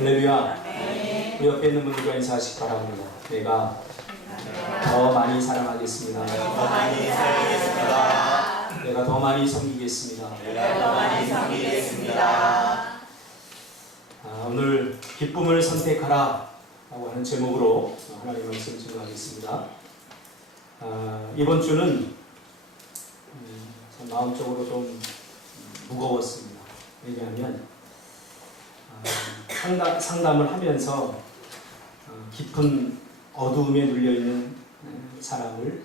할렐루야. 우리 옆에 있는 분들과 인사하시기 바랍니다. 내가 더 많이 사랑하겠습니다. 더 많이 사랑하겠습니다. 내가 더 많이 섬기겠습니다. 내가 더 많이 섬기겠습니다. 오늘 기쁨을 선택하라 라고 하는 제목으로 하나님의 말씀 증거하겠습니다. 이번 주는 참 마음적으로 좀 무거웠습니다. 왜냐하면 상담을 하면서 깊은 어두움에 눌려있는 사람을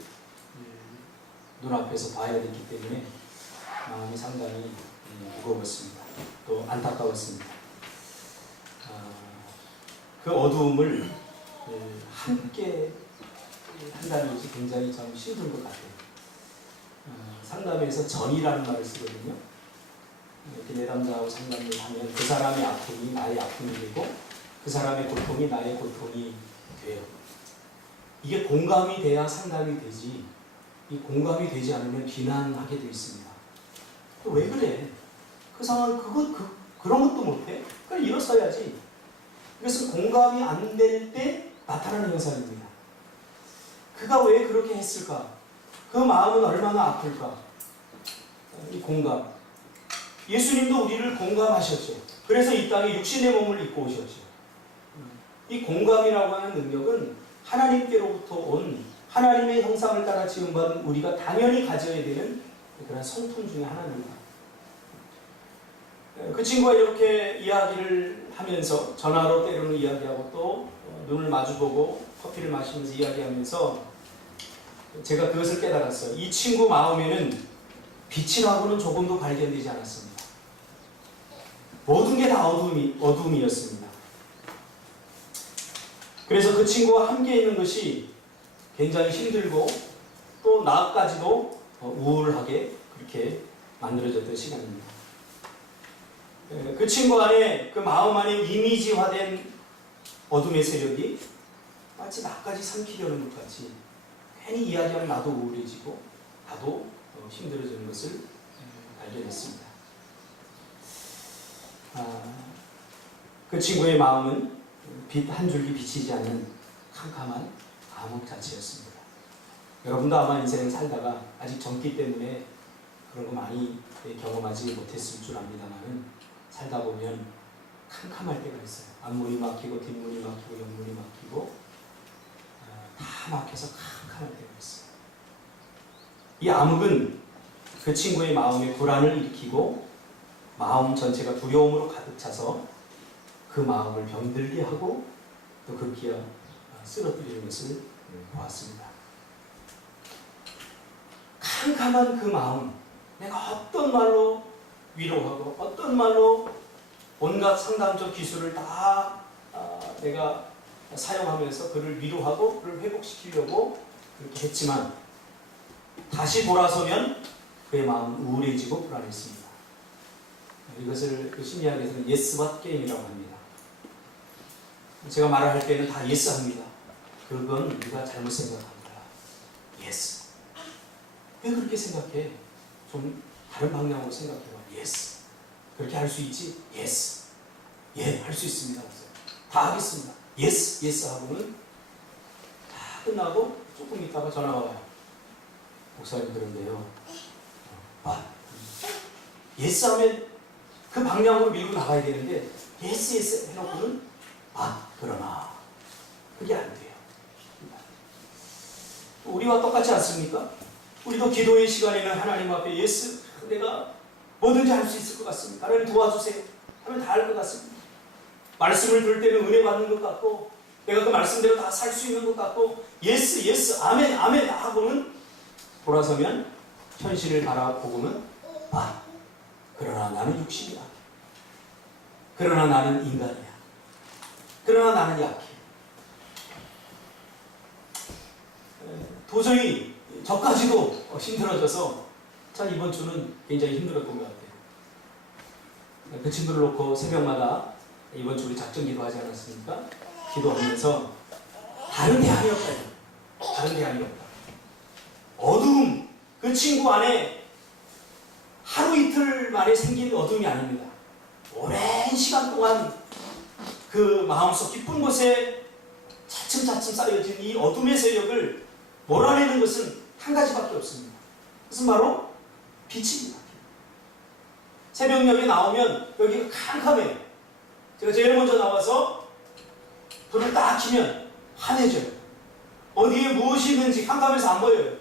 눈앞에서 봐야 됐기 때문에 마음이 상당히 무거웠습니다. 또 안타까웠습니다. 그 어두움을 함께 한다는 것이 굉장히 참 힘든 것 같아요. 상담에서 전이라는 말을 쓰거든요. 이렇게 내담자하고 상담을 하면 그 사람의 아픔이 나의 아픔이 되고 그 사람의 고통이 나의 고통이 돼요. 이게 공감이 돼야 상담이 되지, 이 공감이 되지 않으면 비난하게 되어 있습니다. 또 왜 그래? 그 상황 그런 것도 못해? 그걸 일어서야지. 이것은 공감이 안 될 때 나타나는 현상입니다. 그가 왜 그렇게 했을까? 그 마음은 얼마나 아플까? 이 공감. 예수님도 우리를 공감하셨죠. 그래서 이 땅에 육신의 몸을 입고 오셨죠. 이 공감이라고 하는 능력은 하나님께로부터 온 하나님의 형상을 따라 지음받은 우리가 당연히 가져야 되는 그런 성품 중에 하나입니다. 그 친구가 이렇게 이야기를 하면서 전화로 때로는 이야기하고 또 눈을 마주보고 커피를 마시면서 이야기하면서 제가 그것을 깨달았어요. 이 친구 마음에는 빛이라고는 조금도 발견되지 않았습니다. 모든 게 다 어둠이었습니다. 그래서 그 친구와 함께 있는 것이 굉장히 힘들고 또 나까지도 우울하게 그렇게 만들어졌던 시간입니다. 그 친구 안에, 그 마음 안에 이미지화된 어둠의 세력이 마치 나까지 삼키려는 것 같이 괜히 이야기하면 나도 우울해지고 나도 힘들어지는 것을 발견했습니다. 그 친구의 마음은 빛 한 줄기 비치지 않는 캄캄한 암흑 자체였습니다. 여러분도 아마 인생을 살다가 아직 젊기 때문에 그런 거 많이 경험하지 못했을 줄 압니다만 살다 보면 캄캄할 때가 있어요. 앞문이 막히고 뒷문이 막히고 옆문이 막히고 다 막혀서 캄캄할 때가 있어요. 이 암흑은 그 친구의 마음에 불안을 일으키고 마음 전체가 두려움으로 가득 차서 그 마음을 병들게 하고 또 급기야 쓰러뜨리는 것을 보았습니다. 캄캄한 그 마음, 내가 어떤 말로 위로하고 어떤 말로 온갖 상담적 기술을 다 내가 사용하면서 그를 위로하고 그를 회복시키려고 그렇게 했지만 다시 돌아서면 그의 마음은 우울해지고 불안했습니다. 이것을 그 심리학에서는 예스와 게임이라고 합니다. 제가 말을 할 때는 다 예스 합니다. 그건 우리가 잘못 생각한 거야. 예스. 왜 그렇게 생각해? 좀 다른 방향으로 생각해봐. 예스. 그렇게 할 수 있지? 예스. 예, 할 수 있습니다. 다 하겠습니다. 예스, 예스 하고는 다 끝나고 조금 있다가 전화가 와요. 목사님 그런데요. 예스 하면 그 방향으로 밀고 나가야 되는데 예스, 예스 해놓고는 그러나 그게 안 돼요. 우리와 똑같지 않습니까? 우리도 기도의 시간에는 하나님 앞에 예스, 내가 뭐든지 할 수 있을 것 같습니다. 하나님 도와주세요 하면 다 할 것 같습니다. 말씀을 들을 때는 은혜 받는 것 같고 내가 그 말씀대로 다 살 수 있는 것 같고 예스, 예스, 아멘, 아멘 하고는 돌아서면 현실을 바라보고는 그러나 나는 육신이다. 그러나 나는 인간이야. 그러나 나는 약해. 도저히 저까지도 힘들어져서 참 이번 주는 굉장히 힘들었던 것 같아요. 그 친구를 놓고 새벽마다 이번 주 우리 작전 기도하지 않았습니까? 기도하면서 다른 대안이 없다. 다른 대안이 없다. 어두움, 그 친구 안에 하루 이틀 만에 생긴 어둠이 아닙니다. 오랜 시간 동안 그 마음속 깊은 곳에 차츰차츰 쌓여진 이 어둠의 세력을 몰아내는 것은 한 가지밖에 없습니다. 그것은 바로 빛입니다. 새벽녘에 나오면 여기가 캄캄해요. 제가 제일 먼저 나와서 불을 딱 켜면 환해져요. 어디에 무엇이 있는지 캄캄해서 안 보여요.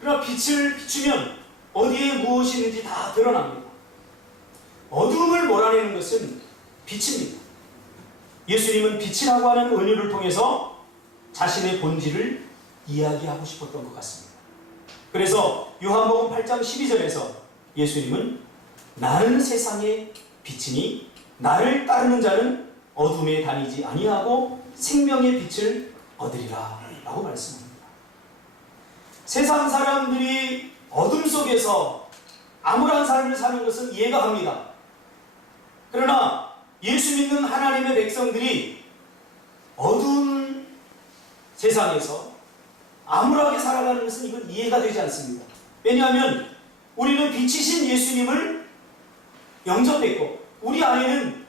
그러나 빛을 비추면 어디에 무엇이 있는지 다 드러납니다. 어둠을 몰아내는 것은 빛입니다. 예수님은 빛이라고 하는 은유를 통해서 자신의 본질을 이야기하고 싶었던 것 같습니다. 그래서 요한복음 8장 12절에서 예수님은 나는 세상의 빛이니 나를 따르는 자는 어둠에 다니지 아니하고 생명의 빛을 얻으리라 라고 말씀합니다. 세상 사람들이 어둠 속에서 암울한 삶을 사는 것은 이해가 갑니다. 그러나 예수 믿는 하나님의 백성들이 어두운 세상에서 암울하게 살아가는 것은 이건 이해가 되지 않습니다. 왜냐하면 우리는 빛이신 예수님을 영접했고 우리 안에는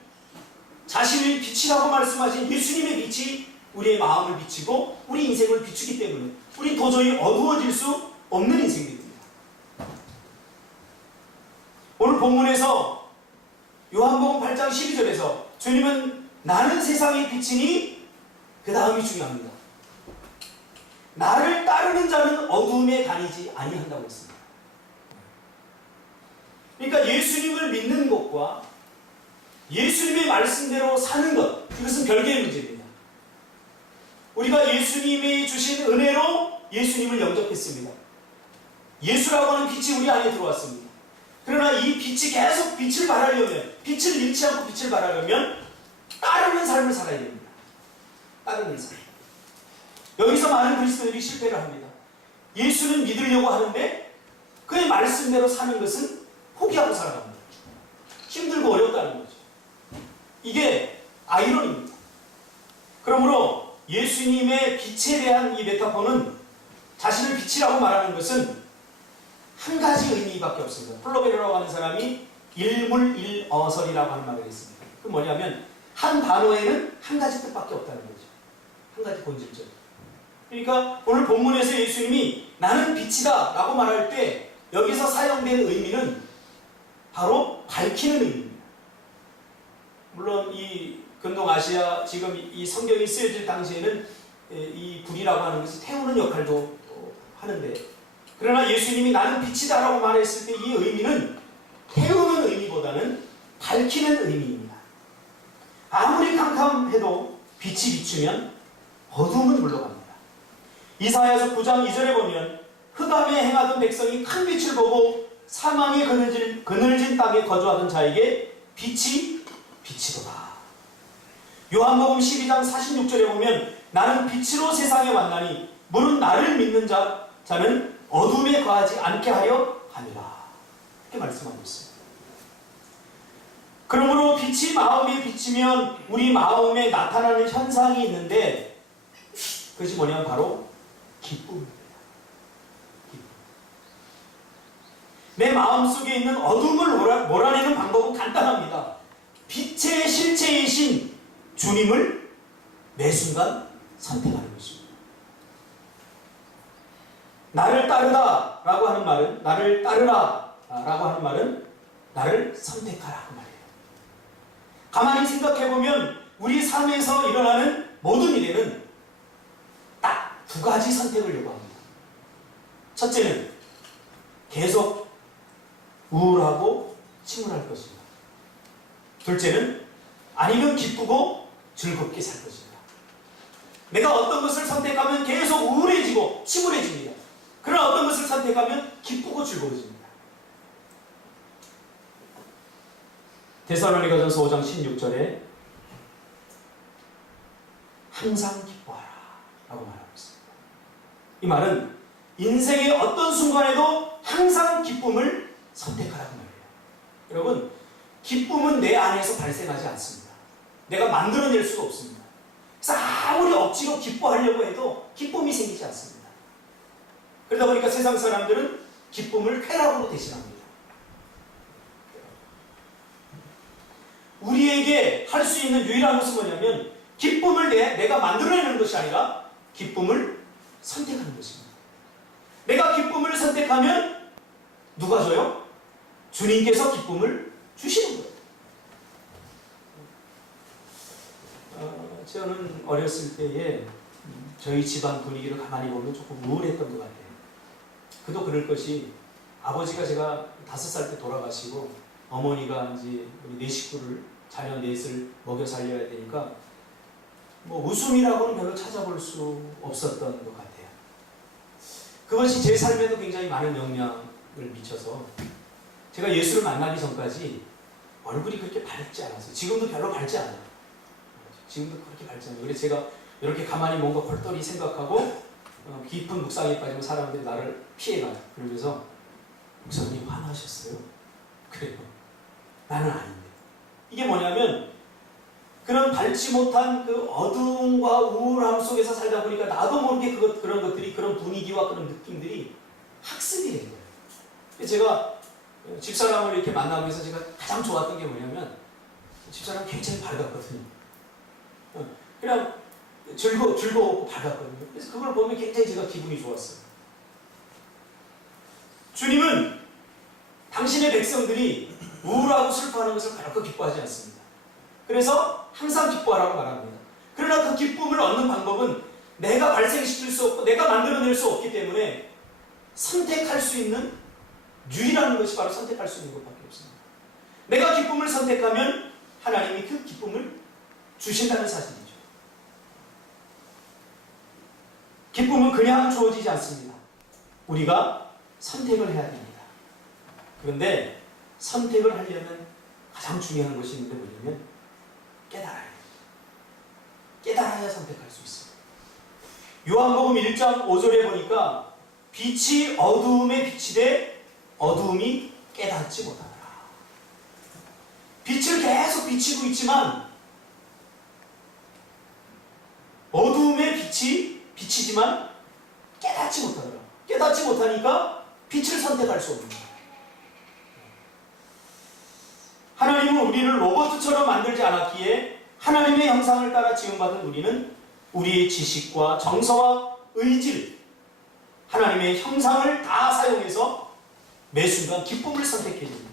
자신의 빛이라고 말씀하신 예수님의 빛이 우리의 마음을 비치고 우리 인생을 비추기 때문에 우리 도저히 어두워질 수 없는 인생이 됩니다. 오늘 본문에서 요한복음 8장 12절에서 주님은 나는 세상의 빛이니 그 다음이 중요합니다. 나를 따르는 자는 어둠에 다니지 아니한다고 했습니다. 그러니까 예수님을 믿는 것과 예수님의 말씀대로 사는 것, 이것은 별개의 문제입니다. 우리가 예수님이 주신 은혜로 예수님을 영접했습니다. 예수라고 하는 빛이 우리 안에 들어왔습니다. 그러나 이 빛이 계속 빛을 발하려면, 빛을 잃지 않고 빛을 발하려면 따르는 삶을 살아야 됩니다. 따르는 삶. 여기서 많은 그리스도인들이 실패를 합니다. 예수는 믿으려고 하는데 그의 말씀대로 사는 것은 포기하고 살아갑니다. 힘들고 어렵다는 거죠. 이게 아이러니입니다. 그러므로 예수님의 빛에 대한 이 메타포는 자신을 빛이라고 말하는 것은 한 가지 의미밖에 없습니다. 플로베르라고 하는 사람이 일물일어설이라고 하는 말을 했습니다. 그 뭐냐면 한 단어에는 한 가지 뜻밖에 없다는 거죠. 한 가지 본질적. 그러니까 오늘 본문에서 예수님이 나는 빛이다 라고 말할 때 여기서 사용된 의미는 바로 밝히는 의미입니다. 물론 이 근동아시아 지금 이 성경이 쓰여질 당시에는 이 불이라고 하는 것이 태우는 역할도 하는데, 그러나 예수님이 나는 빛이다 라고 말했을 때 이 의미는 태우는 의미보다는 밝히는 의미입니다. 아무리 캄캄해도 빛이 비추면 어둠은 물러갑니다. 이사야서 9장 2절에 보면 흑암에 행하던 백성이 큰 빛을 보고 사망의 그늘진 땅에 거주하던 자에게 빛이 비치도다. 요한복음 12장 46절에 보면 나는 빛으로 세상에 왔나니 무릇 나를 믿는 자는 어둠에 거하지 않게 하려 함이라. 이렇게 말씀하고 있습니다. 그러므로 빛이 마음에 비치면 우리 마음에 나타나는 현상이 있는데 그것이 뭐냐면 바로 기쁨입니다. 기쁨. 내 마음속에 있는 어둠을 몰아내는 방법은 간단합니다. 빛의 실체이신 주님을 매 순간 선택하는 것입니다. 나를 따르다 라고 하는 말은, 나를 따르라 라고 하는 말은 나를 선택하라 그 말이에요. 가만히 생각해보면 우리 삶에서 일어나는 모든 일에는 딱 두 가지 선택을 요구합니다. 첫째는 계속 우울하고 침울할 것입니다. 둘째는 아니면 기쁘고 즐겁게 살 것입니다. 내가 어떤 것을 선택하면 계속 우울해지고 침울해집니다. 그러나 어떤 것을 선택하면 기쁘고 즐거워집니다. 데살로니가전서 5장 16절에 항상 기뻐하라 라고 말하고 있습니다. 이 말은 인생의 어떤 순간에도 항상 기쁨을 선택하라고 말해요. 여러분, 기쁨은 내 안에서 발생하지 않습니다. 내가 만들어낼 수가 없습니다. 그래서 아무리 억지로 기뻐하려고 해도 기쁨이 생기지 않습니다. 그러다 보니까 세상 사람들은 기쁨을 쾌락으로 대신합니다. 우리에게 할 수 있는 유일한 것은 뭐냐면 기쁨을 내가 만들어내는 것이 아니라 기쁨을 선택하는 것입니다. 내가 기쁨을 선택하면 누가 줘요? 주님께서 기쁨을 주시는 거예요. 저는 어렸을 때에 저희 집안 분위기를 가만히 보면 조금 우울했던 것 같아요. 그도 그럴 것이 아버지가 제가 5살 때 돌아가시고 어머니가 이제 우리 네 식구를 자녀 넷을 먹여 살려야 되니까 뭐 웃음이라고는 별로 찾아볼 수 없었던 것 같아요. 그것이 제 삶에도 굉장히 많은 영향을 미쳐서 제가 예수를 만나기 전까지 얼굴이 그렇게 밝지 않았어요. 지금도 별로 밝지 않아요. 지금도 그렇게 밝지 않아요. 그래서 제가 이렇게 가만히 뭔가 헐떡이 생각하고 깊은 묵상에 빠지면 사람들이 나를 피해가요. 그러면서 목사님 화나셨어요? 그래요. 나는 아닌데. 이게 뭐냐면 그런 밝지 못한 그 어두움과 우울함 속에서 살다 보니까 나도 모르게 그런 것들이, 그런 분위기와 그런 느낌들이 학습이 된 거예요. 제가 집사람을 이렇게 만나면서 제가 가장 좋았던 게 뭐냐면 집사람 굉장히 밝았거든요. 그냥 즐거웠고 밝았거든요. 그래서 그걸 보면 굉장히 제가 기분이 좋았어요. 주님은 당신의 백성들이 우울하고 슬퍼하는 것을 결코 기뻐하지 않습니다. 그래서 항상 기뻐하라고 말합니다. 그러나 그 기쁨을 얻는 방법은 내가 발생시킬 수 없고 내가 만들어낼 수 없기 때문에 선택할 수 있는 유일한 것이 바로 선택할 수 있는 것밖에 없습니다. 내가 기쁨을 선택하면 하나님이 그 기쁨을 주신다는 사실이죠. 기쁨은 그냥 주어지지 않습니다. 우리가 선택을 해야 됩니다. 그런데 선택을 하려면 가장 중요한 것이 있는데 뭐냐면 깨달아야 돼요. 깨달아야 선택할 수 있어요. 요한복음 1장 5절에 보니까 빛이 어두움에 비치되 어두움이 깨닫지 못하더라. 빛을 계속 비치고 있지만 어두움에 빛이 비치지만 깨닫지 못하더라. 깨닫지 못하니까 빛을 선택할 수 없는 거예요. 하나님은 우리를 로봇처럼 만들지 않았기에 하나님의 형상을 따라 지음받은 우리는 우리의 지식과 정서와 의지를 하나님의 형상을 다 사용해서 매 순간 기쁨을 선택해 줍니다.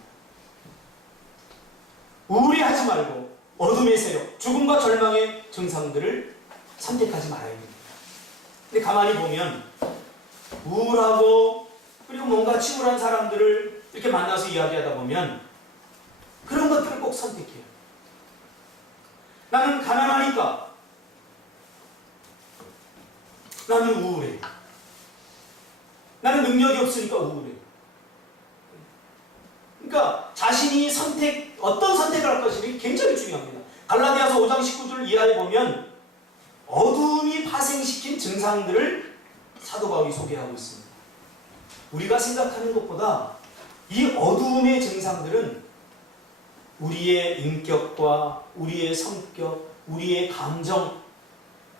우울해하지 말고 어둠의 세력, 죽음과 절망의 증상들을 선택하지 말아야 됩니다. 근데 가만히 보면 우울하고 그리고 뭔가 침울한 사람들을 이렇게 만나서 이야기하다 보면 그런 것들을 꼭 선택해요. 나는 가난하니까 나는 우울해. 나는 능력이 없으니까 우울해. 그러니까 자신이 어떤 선택을 할 것인지 굉장히 중요합니다. 갈라디아서 5장 19절 이하에 보면 어두움이 파생시킨 증상들을 사도 바울이 소개하고 있습니다. 우리가 생각하는 것보다 이 어두움의 증상들은 우리의 인격과 우리의 성격, 우리의 감정,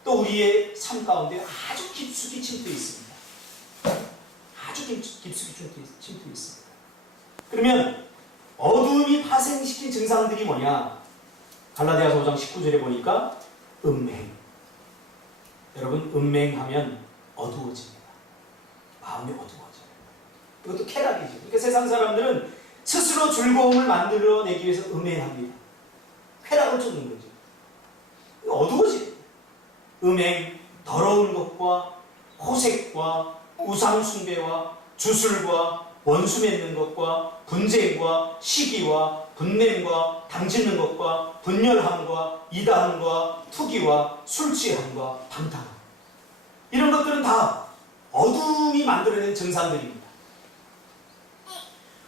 또 우리의 삶 가운데 아주 깊숙이 침투해 있습니다. 아주 깊숙이 침투해 있습니다. 그러면 어두움이 파생시킨 증상들이 뭐냐? 갈라디아서 5장 19절에 보니까 음행. 여러분, 음행하면 어두워집니다. 마음이 어두워져요. 이것도 쾌락이죠. 그러니까 세상 사람들은 스스로 즐거움을 만들어내기 위해서 음행합니다. 쾌락을 쫓는 거죠. 어두워집니다. 음행, 더러운 것과 호색과 우상숭배와 주술과 원수 맺는 것과 분쟁과 시기와 분냄과 당짓는 것과 분열함과 이다함과 투기와 술취함과 방탕함, 이런 것들은 다 어둠이 만들어낸 증상들입니다.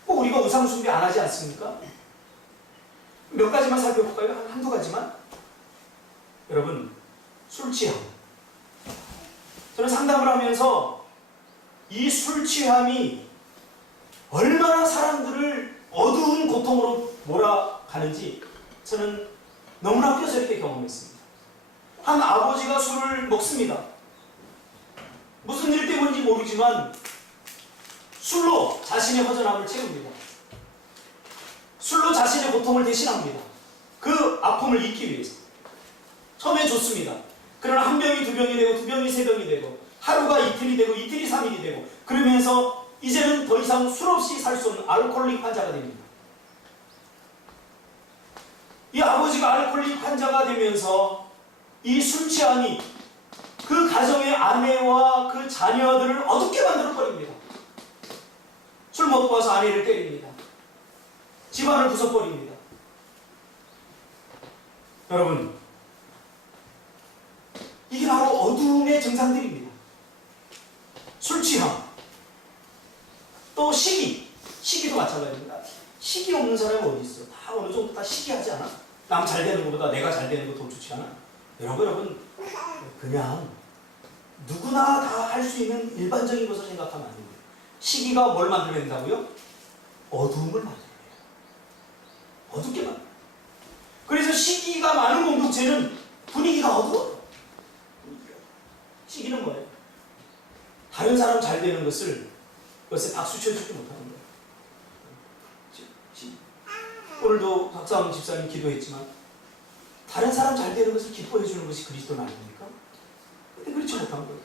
우리가 우상숭배 안 하지 않습니까? 몇 가지만 살펴볼까요? 한두 가지만. 여러분, 술취함. 저는 상담을 하면서 이 술취함이 얼마나 사람들을 어두운 고통으로 몰아가는지 저는 너무나 뼈저리게 경험했습니다. 한 아버지가 술을 먹습니다. 무슨 일 때문인지 모르지만 술로 자신의 허전함을 채웁니다. 술로 자신의 고통을 대신합니다. 그 아픔을 잊기 위해서. 처음에 좋습니다. 그러나 한 병이 두 병이 되고 두 병이 세 병이 되고 하루가 이틀이 되고 이틀이 3일이 되고 그러면서 이제는 더 이상 술 없이 살 수 없는 알코올릭 환자가 됩니다. 이 아버지가 알코올릭 환자가 되면서 이 술 취함이 그 가정의 아내와 그 자녀들을 어둡게 만들어버립니다. 술 먹고 와서 아내를 때립니다. 집안을 부숴버립니다. 여러분, 이게 바로 어둠의 증상들입니다. 술 취함, 또 시기도 마찬가지입니다. 시기 없는 사람이 어디 있어? 다 어느 정도 다 시기하지 않아? 남 잘 되는 것보다 내가 잘 되는 거 더 좋지 않아? 여러분 그냥 누구나 다 할 수 있는 일반적인 것을 생각하면 안 됩니다. 시기가 뭘 만들어낸다고요? 어두움을 만들어내요. 어둡게 만들어요. 그래서 시기가 많은 공동체는 분위기가 어두워요. 시기는 뭐예요? 다른 사람 잘 되는 것을 그것에 박수 쳐주지 못하는 거예요. 오늘도 박사원 집사님 기도했지만 다른 사람 잘 되는 것을 기뻐해 주는 것이 그리스도는 아닙니까? 근데 그렇지 못한 거예요.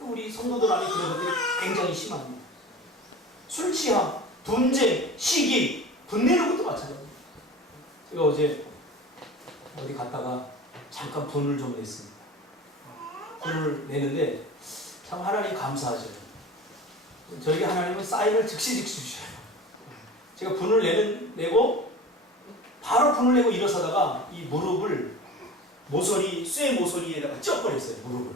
우리 성도들 안에 그런 것들이 굉장히 심합니다. 술 취함, 분쟁, 시기, 분내는 것도 마찬가지입니다. 제가 어제 어디 갔다가 잠깐 분을 좀 냈습니다. 분을 내는데 참 하나님 감사하죠. 저에게 하나님은 사인을 즉시 주셔요. 제가 분을 내고 바로 분을 내고 일어서다가 이 무릎을 쇠 모서리에다가 쪄버렸어요. 무릎을.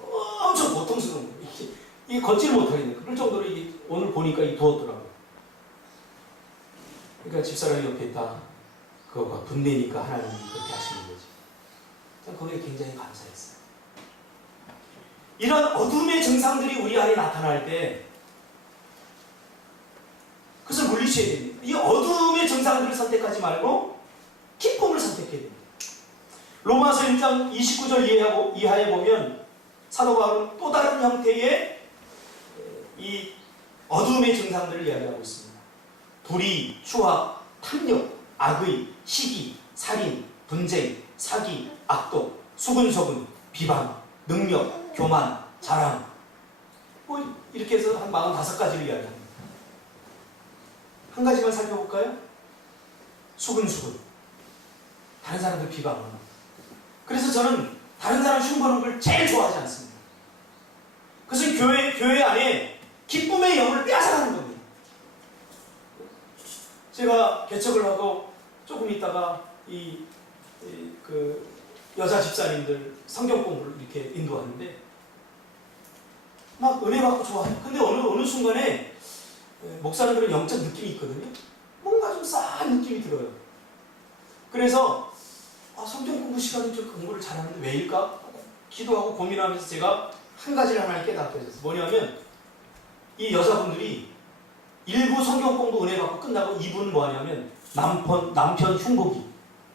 엄청 고통스러운 거예요. 이게 걷지를 못하겠네요. 그럴 정도로 이게 오늘 보니까 부었더라고요. 그러니까 집사람이 옆에 있다. 그거가 분내니까 하나님이 그렇게 하시는 거지. 저는 거기에 굉장히 감사했어요. 이런 어둠의 증상들이 우리 안에 나타날 때 그것을 물리쳐야 됩니다. 이 어둠의 증상들을 선택하지 말고 기쁨을 선택해야 됩니다. 로마서 1장 29절 이하에 보면 사도 바울은 또 다른 형태의 이 어둠의 증상들을 이야기하고 있습니다. 불의, 추악, 탐욕, 악의, 시기, 살인, 분쟁, 사기, 악독, 수근소근, 비방, 능력, 교만, 자랑, 이렇게 해서 한 45가지를 이야기합니다. 한 가지만 살펴볼까요? 수근수근. 다른 사람들 비방하는. 그래서 저는 다른 사람 흉보는 걸 제일 좋아하지 않습니다. 그것은 교회 안에 기쁨의 영을 빼앗아가는 겁니다. 제가 개척을 하고 조금 있다가 그 여자 집사님들 성경 공부를 이렇게 인도하는데 막 은혜 받고 좋아해요. 근데 어느 순간에 목사님들은 영적 느낌이 있거든요. 뭔가 좀 싸한 느낌이 들어요. 그래서 성경 공부 시간에 좀 공부를 잘하는데 왜일까? 기도하고 고민하면서 제가 한 가지를 하나님 깨닫게 됐어요. 뭐냐면 이 여자분들이 일부 성경 공부 은혜 받고 끝나고 이분은 뭐하냐면 남편 흉보기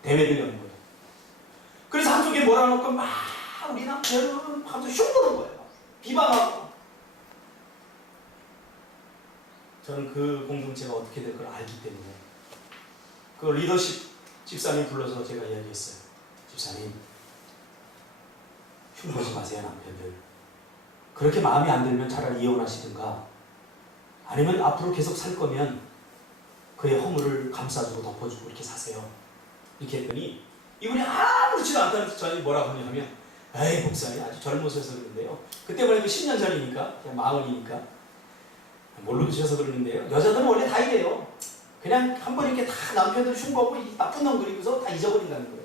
대회를 여는 거예요. 그래서 한쪽에 몰아놓고 막 우리 남편은 하면서 흉보는 거예요. 비방하고. 저는 그 공동체가 어떻게 될 걸 알기 때문에 그 리더십 집사님 불러서 제가 이야기했어요. 집사님, 흉보지 마세요, 남편들. 그렇게 마음에 안 들면 차라리 이혼하시든가 아니면 앞으로 계속 살 거면 그의 허물을 감싸주고 덮어주고 이렇게 사세요. 이렇게 했더니 이분이 아무렇지도 않다는 저한테 뭐라고 하냐면 에이 목사님 아주 젊으셔서 그런데요. 그때만 해도 10년 전이니까 그냥 40이니까 모르셔서 그러는데요. 여자들은 원래 다 이래요. 그냥 한번 이렇게 다 남편들 흉보고 나쁜 놈 그리고서 다 잊어버린다는 거예요.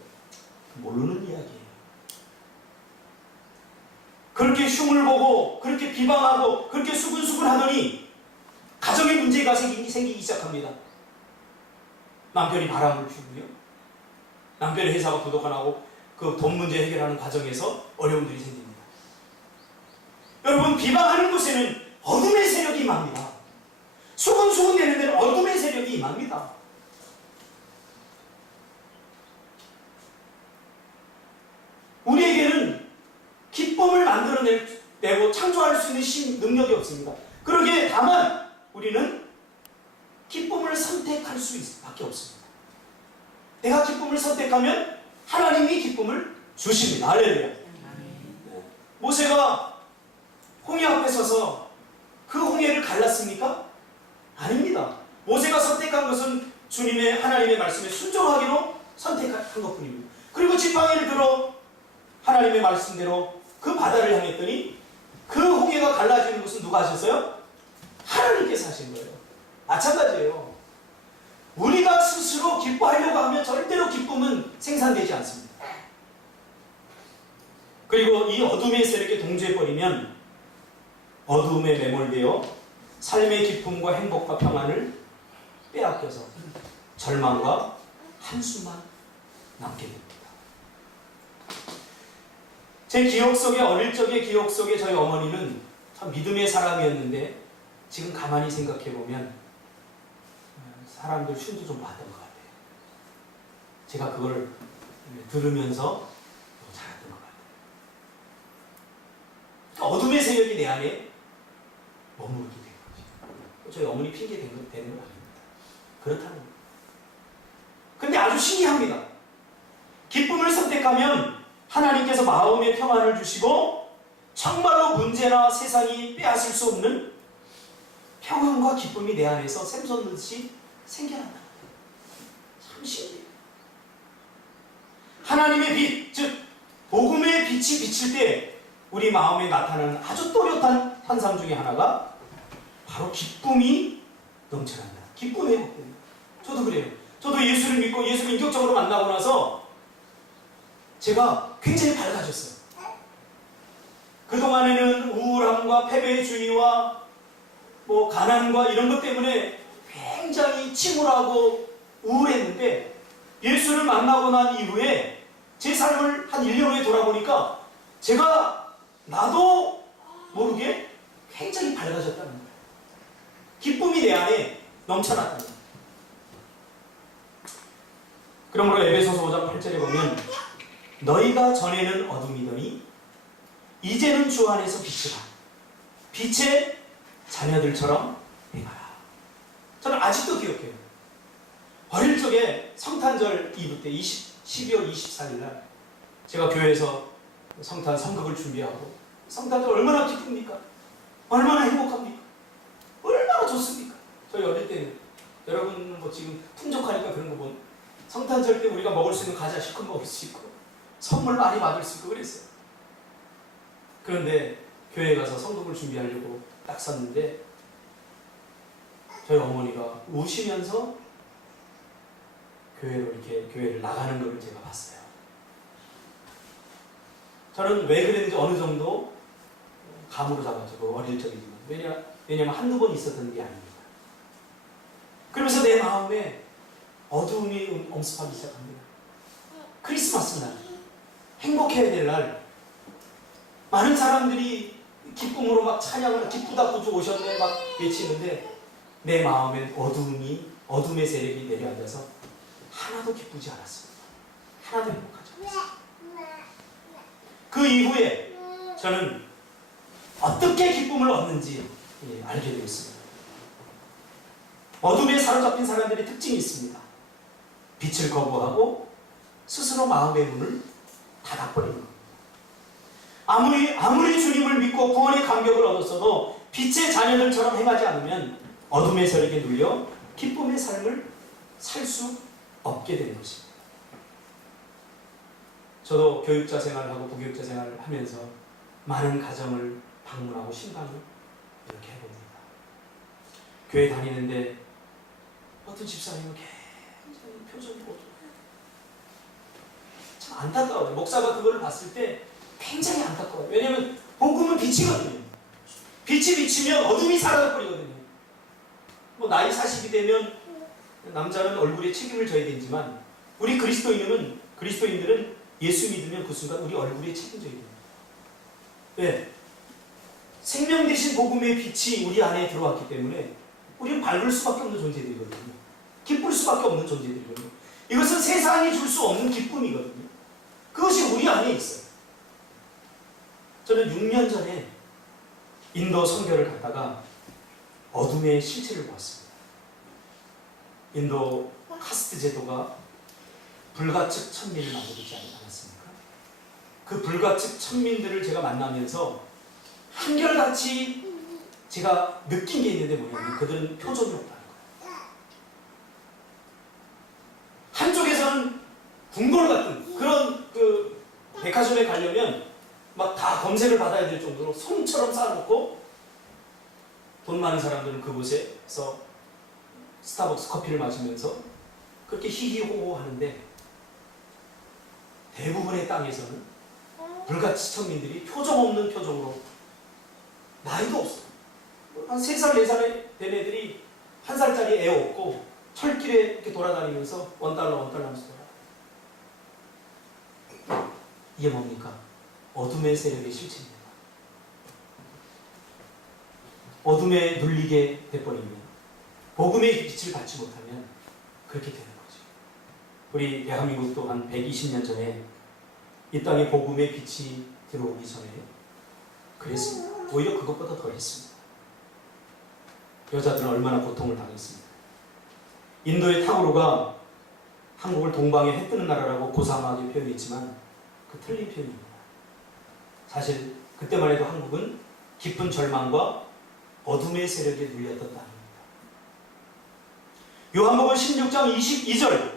모르는 이야기예요. 그렇게 흉을 보고 그렇게 비방하고 그렇게 수근수근 하더니 가정에 문제가 생기기 시작합니다. 남편이 바람을 피우고요. 남편의 회사가 부도가 나고 그 돈 문제 해결하는 과정에서 어려움들이 생깁니다. 여러분 비방하는 곳에는 어둠의 세력이 임합니다. 수근수근 되는 데는 어둠의 세력이 임합니다. 우리에게는 기쁨을 만들어내고 창조할 수 있는 능력이 없습니다. 그러기에 다만 우리는 기쁨을 선택할 수밖에 없습니다. 내가 기쁨을 선택하면 하나님이 기쁨을 주십니다. 할렐루야. 모세가 홍해 앞에 서서 그 홍해를 갈랐습니까? 아닙니다. 모세가 선택한 것은 주님의 하나님의 말씀에 순종하기로 선택한 것뿐입니다. 그리고 지팡이를 들어 하나님의 말씀대로 그 바다를 향했더니 그 홍해가 갈라지는 것은 누가 하셨어요? 하나님께서 하신 거예요. 마찬가지예요. 우리가 스스로 기뻐하려고 하면 절대로 기쁨은 생산되지 않습니다. 그리고 이 어둠의 세력에 동조해버리면 어둠에 매몰되어 삶의 기쁨과 행복과 평안을 빼앗겨서 절망과 한숨만 남게 됩니다. 제 기억 속에, 어릴 적의 기억 속에 저희 어머니는 참 믿음의 사람이었는데 지금 가만히 생각해보면 사람들 흉도 좀 봤던 것 같아요. 제가 그걸 들으면서 자랐던 것 같아요. 그러니까 어둠의 세력이 내 안에 머무르게 된 거죠. 저희 어머니 핑계 되는 건 아닙니다. 그렇다는 거예요. 근데 아주 신기합니다. 기쁨을 선택하면 하나님께서 마음의 평안을 주시고 정말로 문제나 세상이 빼앗을 수 없는 평안과 기쁨이 내 안에서 샘솟듯이 생겨난다. 참 신기해요. 하나님의 빛, 즉 복음의 빛이 비칠 때 우리 마음에 나타나는 아주 또렷한 현상 중에 하나가 바로 기쁨이 넘쳐난다. 기쁨의 복음입니다. 저도 그래요. 저도 예수를 믿고 예수를 인격적으로 만나고 나서 제가 굉장히 밝아졌어요. 그동안에는 우울함과 패배의 주의와 가난과 이런 것 때문에 굉장히 침울하고 우울했는데 예수를 만나고 난 이후에 제 삶을 한 1년 후에 돌아보니까 제가 나도 모르게 굉장히 밝아졌다는 거예요. 기쁨이 내 안에 넘쳐났다는 거예요. 그러므로 에베소서 5장 8절에 보면 너희가 전에는 어둠이더니 이제는 주 안에서 빛이라. 빛의 자녀들처럼 행하라. 저는 아직도 기억해요. 어릴 적에 성탄절 이브 때 12월 24일 날 제가 교회에서 성탄 성극을 준비하고 성탄절 얼마나 기쁩니까? 얼마나 행복합니까? 얼마나 좋습니까? 저희 어릴 때는 여러분 지금 풍족하니까 그런 거 보면 성탄절 때 우리가 먹을 수 있는 과자 실컷 먹을 수 있고 선물 많이 받을 수 있고 그랬어요. 그런데 교회에 가서 성극을 준비하려고 딱 섰는데 저희 어머니가 우시면서 교회를 나가는 걸 제가 봤어요. 저는 왜 그랬는지 어느 정도 감으로 잡아주고 어릴 적이지만 왜냐면 한두 번 있었던 게 아닙니다. 그러면서 내 마음에 어두움이 엄습하기 시작합니다. 크리스마스 날, 행복해야 될 날, 많은 사람들이 기쁨으로 막 찬양을 기쁘다 구주 오셨네 막 외치는데 내 마음엔 어둠의 세력이 내려앉아서 하나도 기쁘지 않았습니다. 하나도 행복하지 않았습니다. 그 이후에 저는 어떻게 기쁨을 얻는지 알게 되었습니다. 어둠에 사로잡힌 사람들의 특징이 있습니다. 빛을 거부하고 스스로 마음의 문을 닫아버리는 겁니다. 아무리 주님을 믿고 구원의 감격을 얻었어도 빛의 자녀들처럼 행하지 않으면 어둠의 세력에 눌려 기쁨의 삶을 살 수 없게 되는 것입니다. 저도 교육자 생활을 하고 부교육자 생활을 하면서 많은 가정을 방문하고 신방을 이렇게 해봅니다. 교회 다니는데 어떤 집사님은 굉장히 표정이 어두워요. 참 안타까워요. 목사가 그거를 봤을 때 굉장히 안타까워요. 왜냐하면 복음은 빛이거든요. 빛이 비치면 어둠이 사라져버리거든요. 나이 40이 되면 남자는 얼굴에 책임을 져야 되지만 우리 그리스도인들은 예수 믿으면 그 순간 우리 얼굴에 책임져야 됩니다. 왜? 생명 되신 복음의 빛이 우리 안에 들어왔기 때문에 우리는 밝을 수밖에 없는 존재들이거든요. 기쁠 수밖에 없는 존재들이거든요. 이것은 세상이 줄 수 없는 기쁨이거든요. 그것이 우리 안에 있어요. 저는 6년 전에 인도 선교를 갔다가 어둠의 실체를 보았습니다. 인도 카스트 제도가 불가측 천민을 만들지 않았습니까? 그 불가측 천민들을 제가 만나면서 한결같이 제가 느낀 게 있는데 뭐냐면 그들은 표정이 없다는 거예요. 한쪽에서는 궁궐 같은 그런 그 백화점에 가려면 막 다 검색을 받아야 될 정도로 손처럼 쌓아놓고 돈 많은 사람들은 그곳에서 스타벅스 커피를 마시면서 그렇게 히히호호 하는데 대부분의 땅에서는 불같이 천민들이 표정 없는 표정으로 나이도 없어. 한 3살, 4살 된 애들이 1살짜리 애 없고 철길에 이렇게 돌아다니면서 $1 하면서 돌아. 이게 뭡니까? 어둠의 세력의 실체입니다. 어둠에 눌리게 돼버리면 복음의 빛을 받지 못하면 그렇게 되는 거죠. 우리 대한민국도 한 120년 전에 이 땅에 복음의 빛이 들어오기 전에 그랬습니다. 오히려 그것보다 더 했습니다. 여자들은 얼마나 고통을 당했습니까? 인도의 탕후루가 한국을 동방의 해 뜨는 나라라고 고상하게 표현했지만 그 틀린 표현입니다. 사실 그때만 해도 한국은 깊은 절망과 어둠의 세력에 눌렸던 땅입니다. 요한복음 16장 22절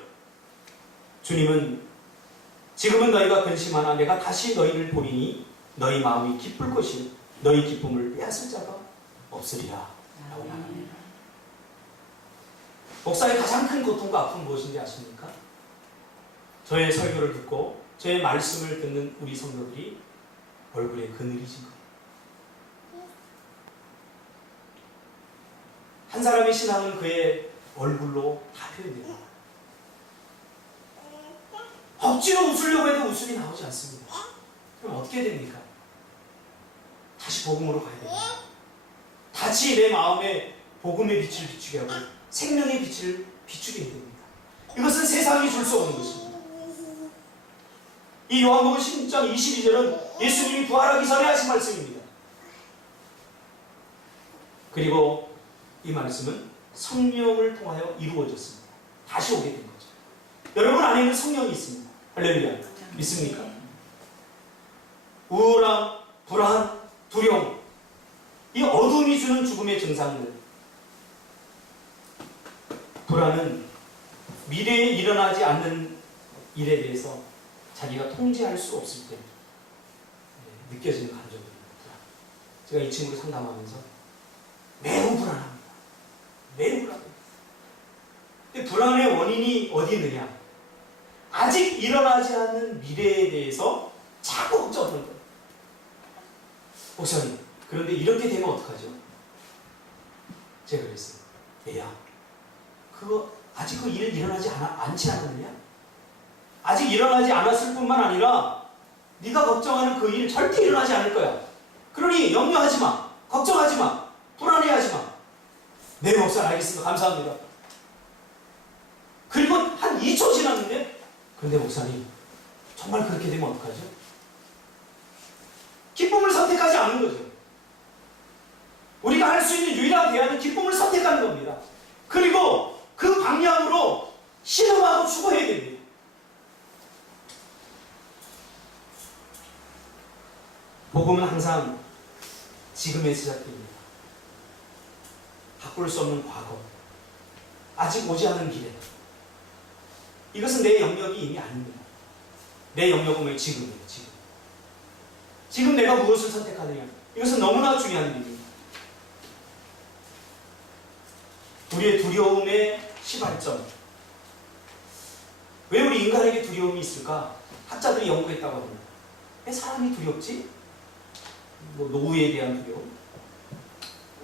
주님은 지금은 너희가 근심하나 내가 다시 너희를 보리니 너희 마음이 기쁠 것이요 너희 기쁨을 빼앗을 자가 없으리라 라고 말합니다. 목사의 가장 큰 고통과 아픔은 무엇인지 아십니까? 저의 설교를 듣고 저의 말씀을 듣는 우리 성도들이 얼굴에 그늘이 진 거예요. 한 사람의 신앙은 그의 얼굴로 다 표현됩니다. 억지로 웃으려고 해도 웃음이 나오지 않습니다. 그럼 어떻게 됩니까? 다시 복음으로 가야 됩니다. 다시 내 마음에 복음의 빛을 비추게 하고 생명의 빛을 비추게 해야 됩니다. 이것은 세상이 줄 수 없는 것입니다. 이 요한복음 16장 22절은 예수님이 부활하기 전에 하신 말씀입니다. 그리고 이 말씀은 성령을 통하여 이루어졌습니다. 다시 오게 된 거죠. 여러분 안에는 성령이 있습니다. 할렐루야. 믿습니까? 우울함, 불안, 두려움, 이 어둠이 주는 죽음의 증상들. 불안은 미래에 일어나지 않는 일에 대해서 자기가 통제할 수 없을 때 느껴지는 감정입니다. 제가 이 친구를 상담하면서 매우 불안합니다. 매우 불안합니다. 근데 불안의 원인이 어디 있느냐? 아직 일어나지 않는 미래에 대해서 자꾸 걱정하는 거예요. 목사님, 그런데 이렇게 되면 어떡하죠? 제가 그랬어요. 얘야, 그거 아직 그 일 일어나지 않지 않았느냐? 아직 일어나지 않았을 뿐만 아니라 네가 걱정하는 그 일 절대 일어나지 않을 거야. 그러니 염려하지 마. 걱정하지 마. 불안해하지 마. 네, 목사 알겠습니다. 감사합니다. 그리고 한 2초 지났는데 그런데 목사님 정말 그렇게 되면 어떡하죠? 기쁨을 선택하지 않는 거죠. 우리가 할 수 있는 유일한 대안은 기쁨을 선택하는 겁니다. 그리고 그 방향으로 신음하고 추구해야 됩니다. 복음은 항상 지금에 시작됩니다. 바꿀 수 없는 과거, 아직 오지 않은 미래. 이것은 내 영역이 이미 아닙니다. 내 영역은 왜 지금이에요? 지금 내가 무엇을 선택하느냐, 이것은 너무나 중요한 일입니다. 우리의 두려움의 시발점. 왜 우리 인간에게 두려움이 있을까? 학자들이 연구했다고 합니다. 왜 사람이 두렵지? 노후에 대한 두려움,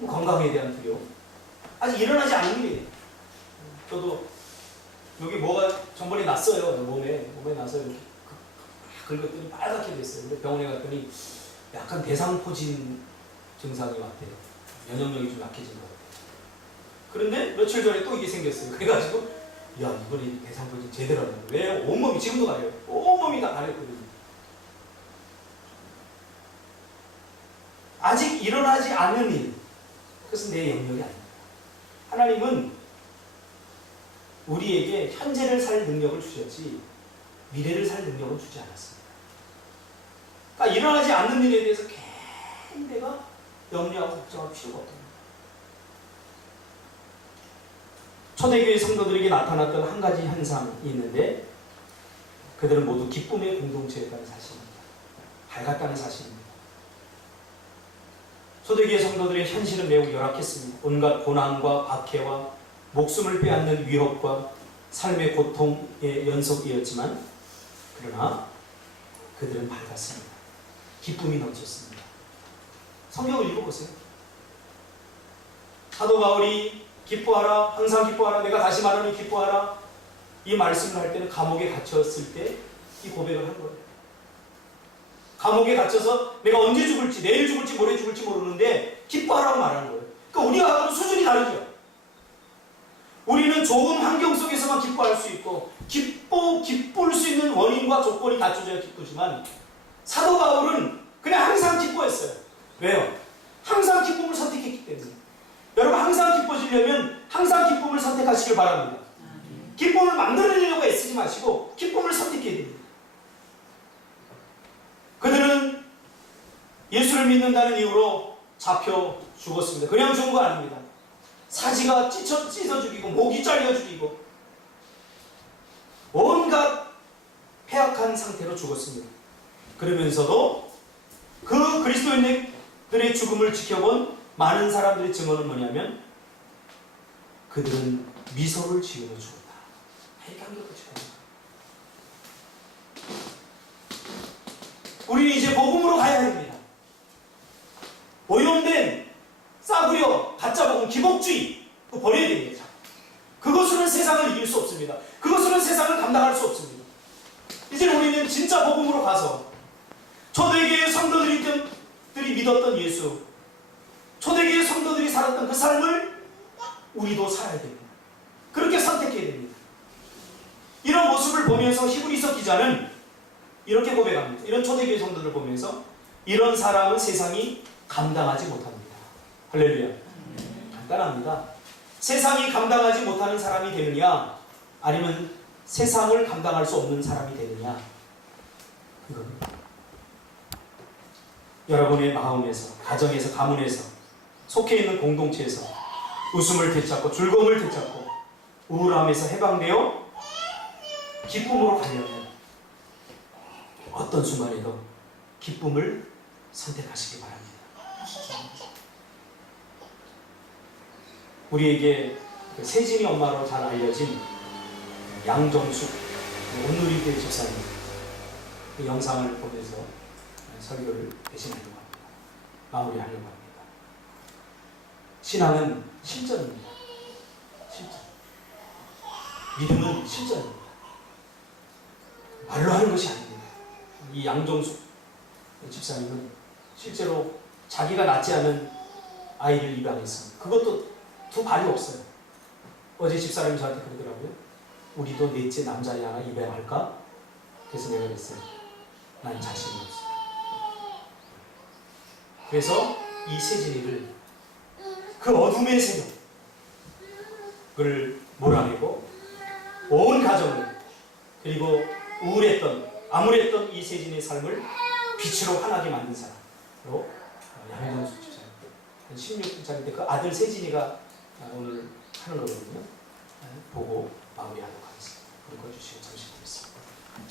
건강에 대한 두려움, 아직 일어나지 않은 일이에요. 저도 여기 뭐가 전번에 났어요. 몸에 나서 이렇게 긁었더니 빨갛게 됐어요. 근데 병원에 갔더니 약간 대상포진 증상이 왔대요. 면역력이 좀 약해진 것 같아요. 그런데 며칠 전에 또 이게 생겼어요. 그래가지고 야, 이번에 대상포진 제대로 하는 거예요. 왜? 온몸이 지금도 가려요. 온몸이 다 가렸거든요. 아직 일어나지 않는 일, 그것은 내 영역이 아닙니다. 하나님은 우리에게 현재를 살 능력을 주셨지 미래를 살 능력은 주지 않았습니다. 그러니까 일어나지 않는 일에 대해서 괜히 내가 염려하고 걱정할 필요가 없다. 초대교회 성도들에게 나타났던 한 가지 현상이 있는데 그들은 모두 기쁨의 공동체였다는 사실입니다. 밝았다는 사실입니다. 초대교회 성도들의 현실은 매우 열악했습니다. 온갖 고난과 박해와 목숨을 빼앗는 위협과 삶의 고통의 연속이었지만 그러나 그들은 밝았습니다. 기쁨이 넘쳤습니다. 성경을 읽어보세요. 사도 바울이 기뻐하라, 항상 기뻐하라, 내가 다시 말하니 기뻐하라, 이 말씀을 할 때는 감옥에 갇혔을 때 이 고백을 한 거예요. 감옥에 갇혀서 내가 언제 죽을지, 내일 죽을지, 모레 죽을지 모르는데 기뻐하라고 말하는 거예요. 그러니까 우리하고는 수준이 다르죠. 우리는 좋은 환경 속에서만 기뻐할 수 있고 기쁠 수 있는 원인과 조건이 갖춰져야 기쁘지만 사도 바울은 그냥 항상 기뻐했어요. 왜요? 항상 기쁨을 선택했기 때문에. 여러분 항상 기뻐지려면 항상 기쁨을 선택하시길 바랍니다. 기쁨을 만들어내려고 애쓰지 마시고 기쁨을 선택해야 됩니다. 그들은 예수를 믿는다는 이유로 잡혀 죽었습니다. 그냥 죽은 거 아닙니다. 사지가 찢어 죽이고 목이 잘려 죽이고 온갖 패악한 상태로 죽었습니다. 그러면서도 그 그리스도인들의 죽음을 지켜본 많은 사람들의 증언은 뭐냐면 그들은 미소를 지으며 죽었다. 이렇게 한 것도 지킵니다. 우리는 이제 복음으로 가야 됩니다. 오염된 싸구려 가짜 복음 기복주의 그거 버려야 됩니다. 그것으로는 세상을 이길 수 없습니다. 그것으로는 세상을 감당할 수 없습니다. 이제 우리는 진짜 복음으로 가서 초대교회 성도들이 믿었던 예수, 초대교회 성도들이 살았던 그 삶을 우리도 살아야 됩니다. 그렇게 선택해야 됩니다. 이런 모습을 보면서 히브리서 기자는 이렇게 고백합니다. 이런 초대교회 성도들을 보면서 이런 사람은 세상이 감당하지 못합니다. 할렐루야. 간단합니다. 세상이 감당하지 못하는 사람이 되느냐 아니면 세상을 감당할 수 없는 사람이 되느냐 이겁니다. 여러분의 마음에서, 가정에서, 가문에서, 속해 있는 공동체에서 웃음을 되찾고 즐거움을 되찾고 우울함에서 해방되어 기쁨으로 가려면 어떤 순간에도 기쁨을 선택하시기 바랍니다. 우리에게 세진이 엄마로 잘 알려진 양정숙 온누리교회 집사님 그 영상을 보면서 설교를 대신하려고 합니다. 마무리하려고 합니다. 신앙은 실전입니다. 실전. 믿음은 실전입니다. 말로 하는 것이 아닙니다. 이 양정숙 집사님은 실제로 자기가 낳지 않은 아이를 입양했습니다. 그것도 두 발이 없어요. 어제 집사람이 저한테 그러더라고요. 우리도 넷째 남자아이 하나 입양할까? 그래서 내가 그랬어요. 난 자신이 없어요. 그래서 이 세진이를 그 어둠의 세력을 몰아내고 온 가정을 그리고 우울했던 암울했던 이 세진의 삶을 빛으로 환하게 만든 사람으로 양정숙 집사님 한 16분짜리인데 그 아들 세진이가 오늘 하는 거거든요. 보고 마무리하도록 하겠습니다. 그리고 주시고 잠시